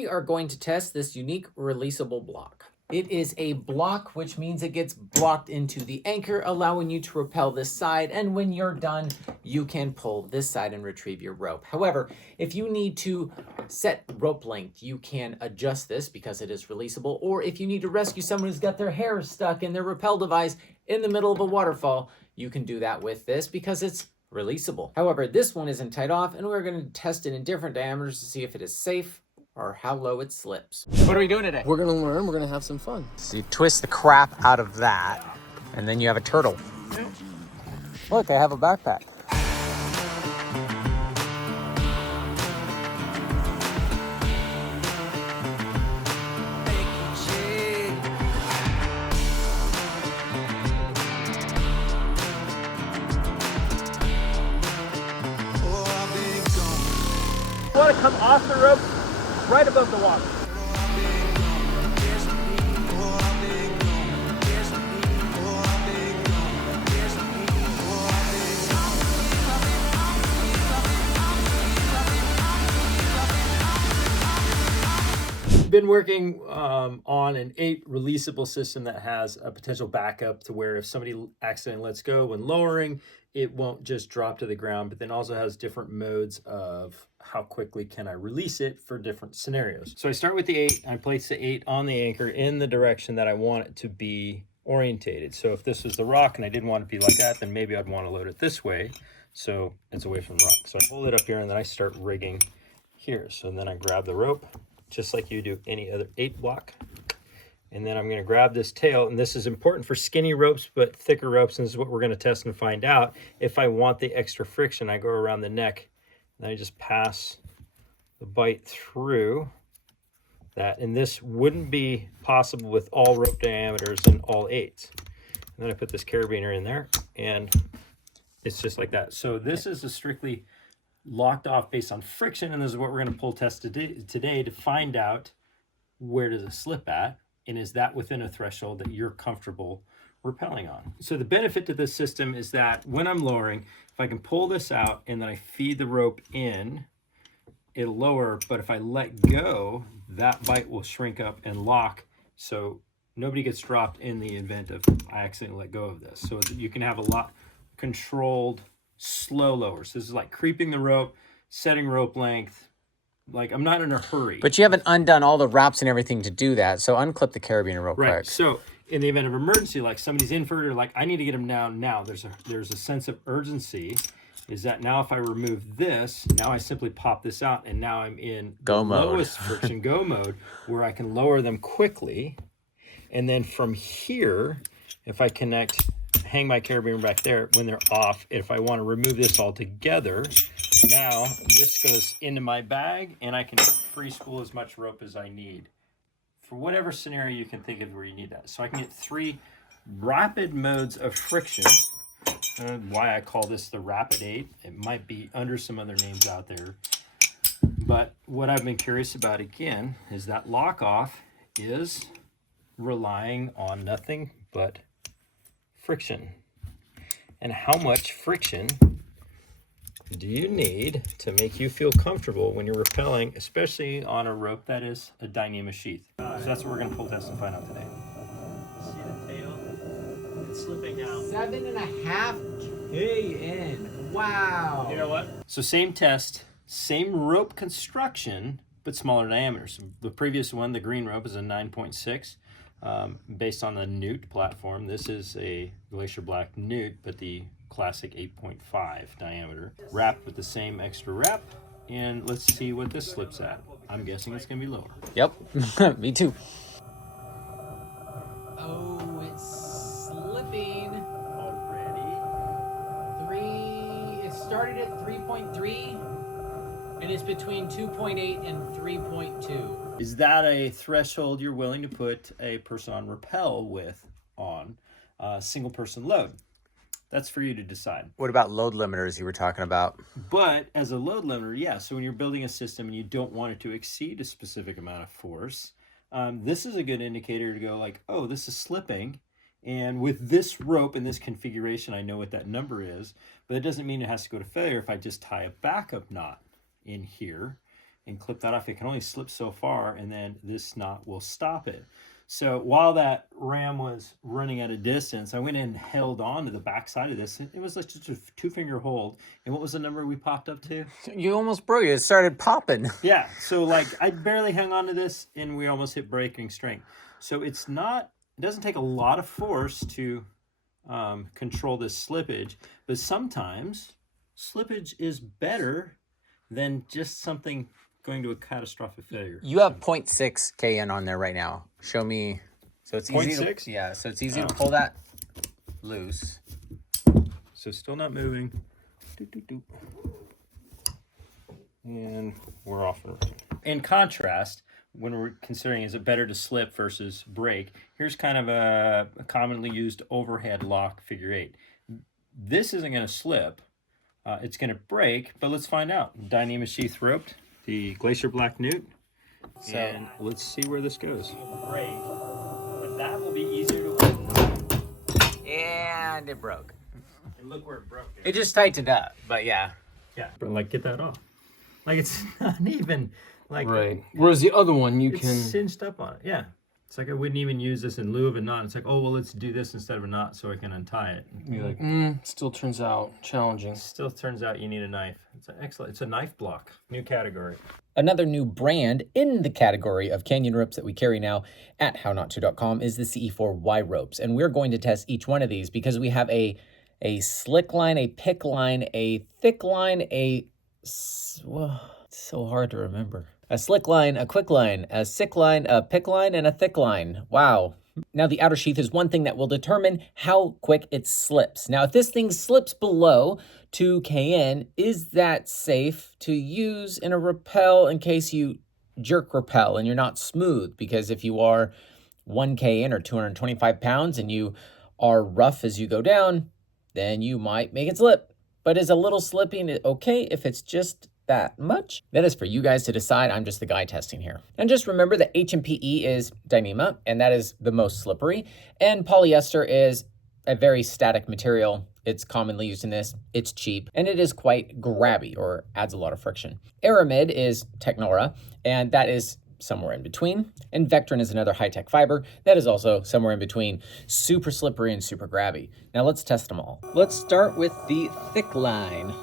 we are going to test this unique releasable block. It is a block, which means it gets blocked into the anchor, allowing you to rappel this side. And when you're done, you can pull this side and retrieve your rope. However, if you need to set rope length, you can adjust this because it is releasable. Or if you need to rescue someone who's got their hair stuck in their rappel device in the middle of a waterfall, you can do that with this because it's releasable. However, this one isn't tied off, and we're going to test it in different diameters to see if it is safe or how low it slips. What are we doing today? We're gonna learn, we're gonna have some fun. So you twist the crap out of that, and then you have a turtle. Look, I have a backpack. You want to come off the rope right above the water. Been working on an 8 releasable system that has a potential backup to where if somebody accidentally lets go when lowering, it won't just drop to the ground, but then also has different modes of how quickly can I release it for different scenarios. So I start with the 8, I place the 8 on the anchor in the direction that I want it to be orientated. So if this was the rock and I didn't want it to be like that, then maybe I'd want to load it this way so it's away from the rock. So I hold it up here and then I start rigging here. So then I grab the rope, just like you do any other 8 block. And then I'm going to grab this tail, and this is important for skinny ropes, but thicker ropes, and this is what we're going to test and find out. If I want the extra friction, I go around the neck, and I just pass the bite through that. And this wouldn't be possible with all rope diameters and all 8s. And then I put this carabiner in there, and it's just like that. So this is a strictly locked off based on friction, and this is what we're going to pull test today to find out where does it slip at, and is that within a threshold that you're comfortable rappelling on. So the benefit to this system is that when I'm lowering, if I can pull this out and then I feed the rope in, it'll lower, but if I let go, that bite will shrink up and lock, so nobody gets dropped in the event of I accidentally let go of this. So you can have a lot controlled slow lowers. This is like creeping the rope, setting rope length. Like, I'm not in a hurry. But you haven't undone all the wraps and everything to do that, so unclip the carabiner real quick. So in the event of emergency, like somebody's injured or like I need to get them down now, there's a sense of urgency. Is that now if I remove this, now I simply pop this out, and now I'm in go mode. Lowest friction go mode, where I can lower them quickly. And then from here, if I hang my carabiner back there when they're off, if I want to remove this all together, now this goes into my bag and I can free spool as much rope as I need for whatever scenario you can think of where you need that. So I can get 3 rapid modes of friction. Why I call this the Rapid 8. It might be under some other names out there. But what I've been curious about again is that lock off is relying on nothing but friction. And how much friction do you need to make you feel comfortable when you're rappelling, especially on a rope that is a Dyneema sheath? So that's what we're going to pull test and find out today. See the tail? It's slipping now. 7.5 kN. Wow. You know what? So same test, same rope construction, but smaller diameters. The previous one, the green rope, is a 9.6. Based on the Newt platform. This is a Glacier Black Newt, but the classic 8.5 diameter, wrapped with the same extra wrap. And let's see what this slips at. I'm guessing it's gonna be lower. Yep, me too. Oh, it's slipping. Already? 3, it started at 3.3, and it's between 2.8 and 3.2. Is that a threshold you're willing to put a person on rappel with on a single person load? That's for you to decide. What about load limiters you were talking about? But as a load limiter, yeah, so when you're building a system and you don't want it to exceed a specific amount of force, this is a good indicator to go like, oh, this is slipping. And with this rope and this configuration, I know what that number is, but it doesn't mean it has to go to failure if I just tie a backup knot in here. and clip that off. It can only slip so far, and then this knot will stop it. So while that ram was running at a distance, I went in and held on to the back side of this. It was like just a 2-finger hold. And what was the number we popped up to? You almost broke it. It started popping. Yeah, so like I barely hung on to this, and we almost hit breaking strength. So it doesn't take a lot of force to control this slippage, but sometimes slippage is better than just something going to a catastrophic failure. You have 0.6 KN on there right now. Show me. So it's easy 0.6? Yeah, so it's easy to pull that loose. So still not moving. Doop, doop, doop. And we're off and running. In contrast, when we're considering is it better to slip versus break, here's kind of a commonly used overhead lock figure 8. This isn't going to slip. It's going to break, but let's find out. Dyneema sheath roped, the Glacier Black Newt. So And let's see where this goes. Break, but that will be easier to work. and it broke. And look where it broke. It just tightened up, but yeah. Yeah, but like get that off. Like it's not even like Right. Whereas the other one, you it's can. cinched up on it. Yeah. It's like I wouldn't even use this in lieu of a knot. It's like, oh, well, let's do this instead of a knot so I can untie it. You're like, still turns out challenging. Still turns out you need a knife. It's excellent. It's a knife block. New category. Another new brand in the category of canyon ropes that we carry now at hownottto.com is the CE4 Y ropes. And we're going to test each one of these because we have a slick line, a pick line, a thick line, well, it's so hard to remember. A slick line, a quick line, a sick line, a pick line, and a thick line. Wow. Now, the outer sheath is one thing that will determine how quick it slips. Now, if this thing slips below 2 KN, is that safe to use in a rappel in case you jerk rappel and you're not smooth? Because if you are 1 KN or 225 pounds and you are rough as you go down, then you might make it slip. But is a little slipping okay if it's just that much? That is for you guys to decide. I'm just the guy testing here. And just remember that HMPE is Dyneema, and that is the most slippery. And polyester is a very static material. It's commonly used in this. It's cheap, and it is quite grabby or adds a lot of friction. Aramid is Technora, and that is somewhere in between. And Vectrin is another high-tech fiber that is also somewhere in between, super slippery and super grabby. Now let's test them all. Let's start with the thick line.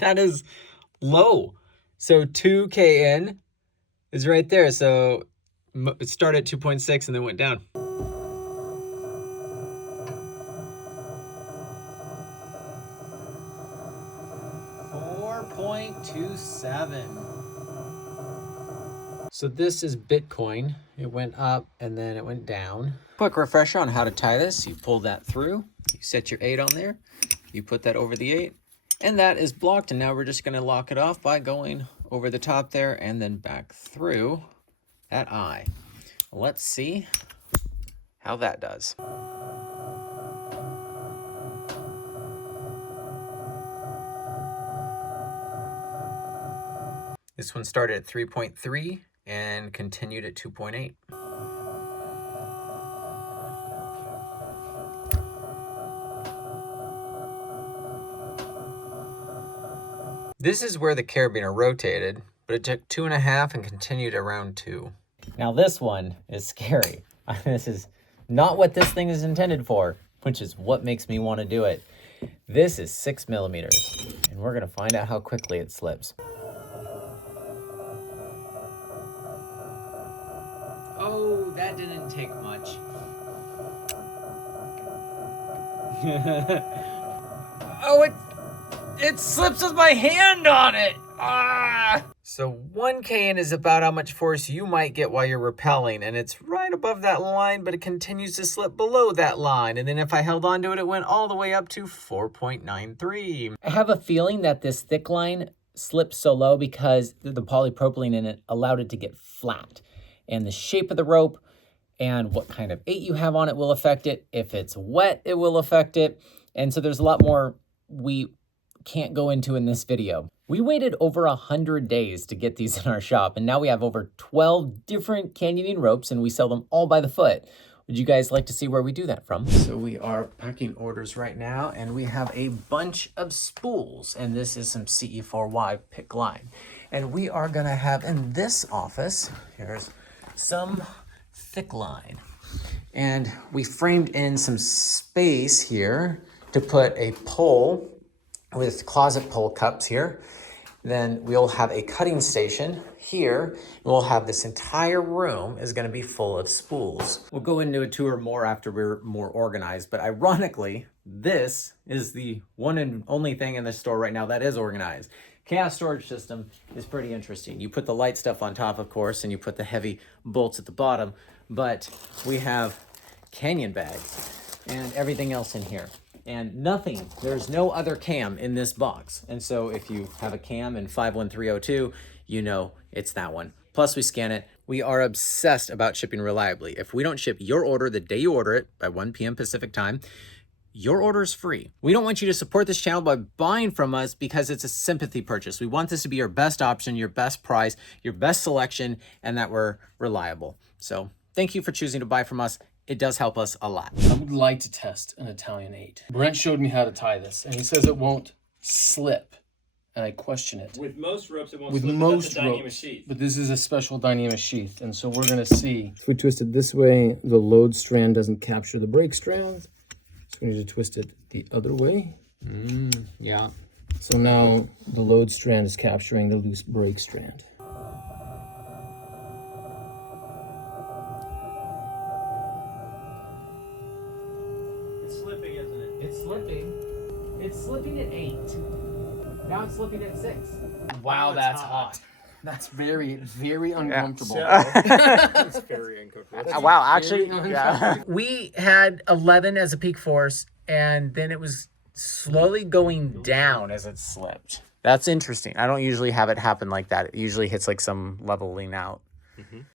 That is low. So 2 KN is right there. So it started at 2.6 and then went down. So this is Bitcoin. It went up and then it went down. Quick refresher on how to tie this. You pull that through, you set your 8 on there, you put that over the 8, and that is blocked. And now we're just gonna lock it off by going over the top there and then back through that eye. Let's see how that does. This one started at 3.3 and continued at 2.8. This is where the carabiner rotated, but it took 2.5 and continued around 2. Now this one is scary. This is not what this thing is intended for, which is what makes me want to do it. This is 6 millimeters, and we're gonna find out how quickly it slips. Oh, that didn't take much. Oh, it slips with my hand on it. Ah! So 1 KN is about how much force you might get while you're rappelling, and it's right above that line, but it continues to slip below that line. And then if I held on to it, it went all the way up to 4.93. I have a feeling that this thick line slipped so low because the polypropylene in it allowed it to get flat. And the shape of the rope and what kind of 8 you have on it will affect it. If it's wet, it will affect it. And so there's a lot more we can't go into in this video. We waited over 100 days to get these in our shop, and now we have over 12 different canyoning ropes, and we sell them all by the foot. Would you guys like to see where we do that from? So we are packing orders right now, and we have a bunch of spools, and this is some CE4Y pick line. And we are gonna have in this office, here's some thick line. And we framed in some space here to put a pole with closet pole cups here. Then we'll have a cutting station here. We'll have this entire room is gonna be full of spools. We'll go into a tour more after we're more organized, but ironically, this is the one and only thing in the store right now that is organized. Chaos storage system is pretty interesting. You put the light stuff on top, of course, and you put the heavy bolts at the bottom, but we have canyon bags and everything else in here. And nothing, there's no other cam in this box. And so if you have a cam in 51302, you know it's that one. Plus we scan it. We are obsessed about shipping reliably. If we don't ship your order the day you order it by 1 p.m. Pacific time, your order is free. We don't want you to support this channel by buying from us because it's a sympathy purchase. We want this to be your best option, your best price, your best selection, and that we're reliable. So thank you for choosing to buy from us. It does help us a lot. I would like to test an Italian 8. Brent showed me how to tie this, and he says it won't slip, and I question it. With most ropes, it won't With slip. most That's a Dyneema ropes, sheath. but this is a special Dyneema sheath, and so we're gonna see. If we twist it this way, the load strand doesn't capture the brake strand. So we need to twist it the other way. Yeah. So now the load strand is capturing the loose brake strand. It's slipping, isn't it? It's slipping. It's slipping at 8. Now it's slipping at 6. Wow, that's hot. That's very, very uncomfortable. It's very uncomfortable. Wow, actually, yeah. We had 11 as a peak force, and then it was slowly going down as it slipped. That's interesting. I don't usually have it happen like that. It usually hits like some leveling out.